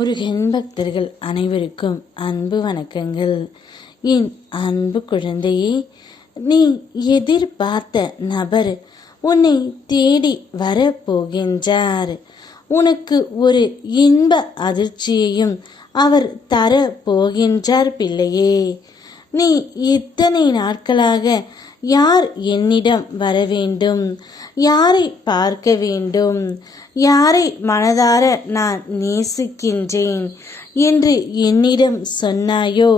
முருகன் பக்தர்கள் அனைவருக்கும் அன்பு வணக்கங்கள். என் அன்பு குழந்தையே, நீ எதிர்பார்த்த நபர் உன்னை தேடி வரப்போகின்றார். உனக்கு ஒரு இன்ப அதிர்ச்சியையும் அவர் தர போகின்றார் பிள்ளையே. நீ இத்தனை நாட்களாக யார் என்னிடம் வர வேண்டும், யாரை பார்க்க வேண்டும், யாரை மனதார நான் நேசிக்கின்றேன் என்று என்னிடம் சொன்னாயோ,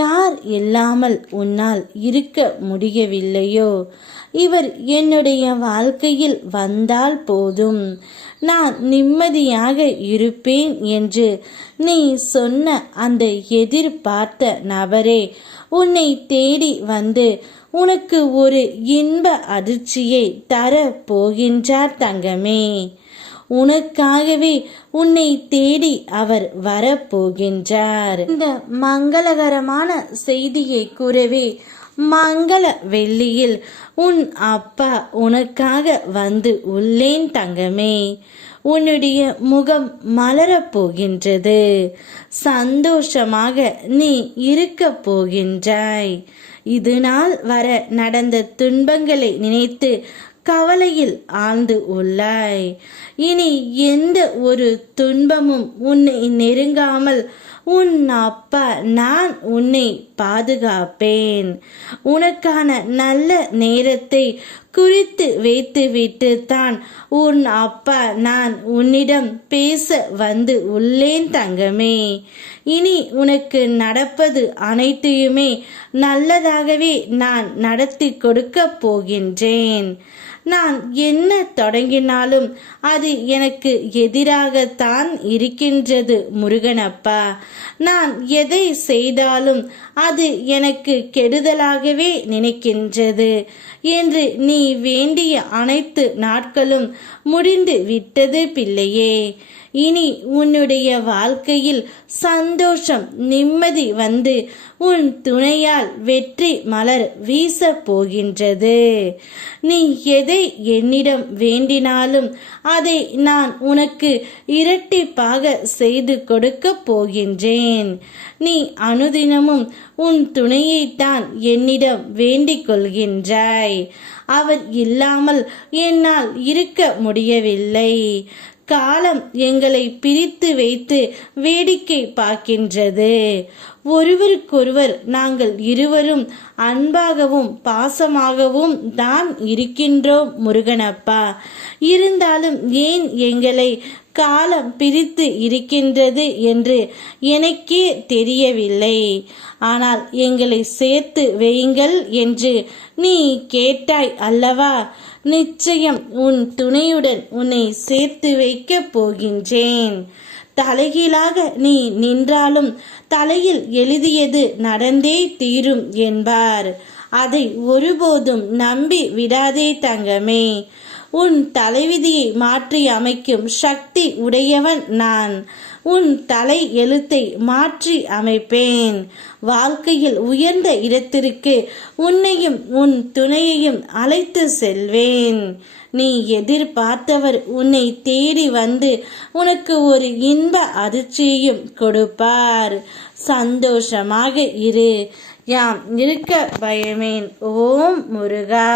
யார் இல்லாமல் உன்னால் இருக்க முடியவில்லையோ, இவர் என்னுடைய வாழ்க்கையில் வந்தால் போதும், நான் நிம்மதியாக இருப்பேன் என்று நீ சொன்ன அந்த எதிர்பார்த்த நபரே உன்னை தேடி வந்து உனக்கு ஒரு இன்ப அதிர்ச்சியை தர போகின்றார் தங்கமே. உனக்காகவே உன்னை தேடி அவர் வரப்போகின்றார். இந்த மங்களகரமான செய்தியை கூறவே மங்கள வெள்ளியில் உன் அப்பா உனக்காக வந்து உள்ளேன் தங்கமே. உன்னுடைய முகம் மலரப் போகின்றது. சந்தோஷமாக நீ இருக்க போகின்றாய். இது நாள் வர நடந்த துன்பங்களை நினைத்து கவலையில் ஆழ்ந்து உள்ளாய். இனி எந்த ஒரு துன்பமும் உன்னை நெருங்காமல் உன் அப்பா நான் உன்னை பாதுகாப்பேன். உனக்கான நல்ல நேரத்தை குறித்து வைத்துவிட்டு தான் உன் அப்பா நான் உன்னிடம் பேச வந்து உள்ளேன் தங்கமே. இனி உனக்கு நடப்பது அனைத்தையுமே நல்லதாகவே நான் நடத்தி கொடுக்க போகின்றேன். நான் என்ன தொடங்கினாலும் அது எனக்கு எதிராகத்தான் இருக்கின்றது முருகனப்பா. நான் எதை செய்தாலும் அது எனக்கு கெடுதலாகவே நினைக்கின்றது என்று நீ வேண்டிய அனைத்து நாட்களும் முடிந்து விட்டது பிள்ளையே. இனி உன்னுடைய வாழ்க்கையில் சந்தோஷம் நிம்மதி வந்து உன் துணையால் வெற்றி மலர் வீச போகின்றது. நீ எதை என்னிடம் வேண்டினாலும் அதை நான் உனக்கு இரட்டிப்பாக செய்து கொடுக்க போகின்றேன். நீ அனுதினமும் உன் துணையைத்தான் என்னிடம் வேண்டிக் கொள்கின்றாய். அவர் இல்லாமல் என்னால் இருக்க முடியவில்லை. காலம் எங்களை பிரித்து வைத்து வேடிக்கை பார்க்கின்றது. ஒருவருக்கொருவர் நாங்கள் இருவரும் அன்பாகவும் பாசமாகவும் தான் இருக்கின்றோம் முருகனப்பா. இருந்தாலும் ஏன் எங்களை காலம் பிரித்து இருக்கின்றது என்று எனக்கே தெரியவில்லை. ஆனால் எங்களை சேர்த்து வையுங்கள் என்று நீ கேட்டாய் அல்லவா? நிச்சயம் உன் துணையுடன் உன்னை சேர்த்து வைக்க போகின்றேன். தலைகீழாக நீ நின்றாலும் தலையில் எழுதியது நடந்தே தீரும் என்பார். அதை ஒருபோதும் நம்பி விடாதே தங்கமே. உன் தலைவிதியை மாற்றி அமைக்கும் சக்தி உடையவன் நான். உன் தலை எழுத்தை மாற்றி அமைப்பேன். வாழ்க்கையில் உயர்ந்த இடத்திற்கு உன்னையும் உன் துணையையும் அழைத்து செல்வேன். நீ எதிர்பார்த்தவர் உன்னை தேடி வந்து உனக்கு ஒரு இன்ப அதிர்ச்சியையும் கொடுப்பார். சந்தோஷமாக இரு. யாம் இருக்க பயமேன். ஓம் முருகா.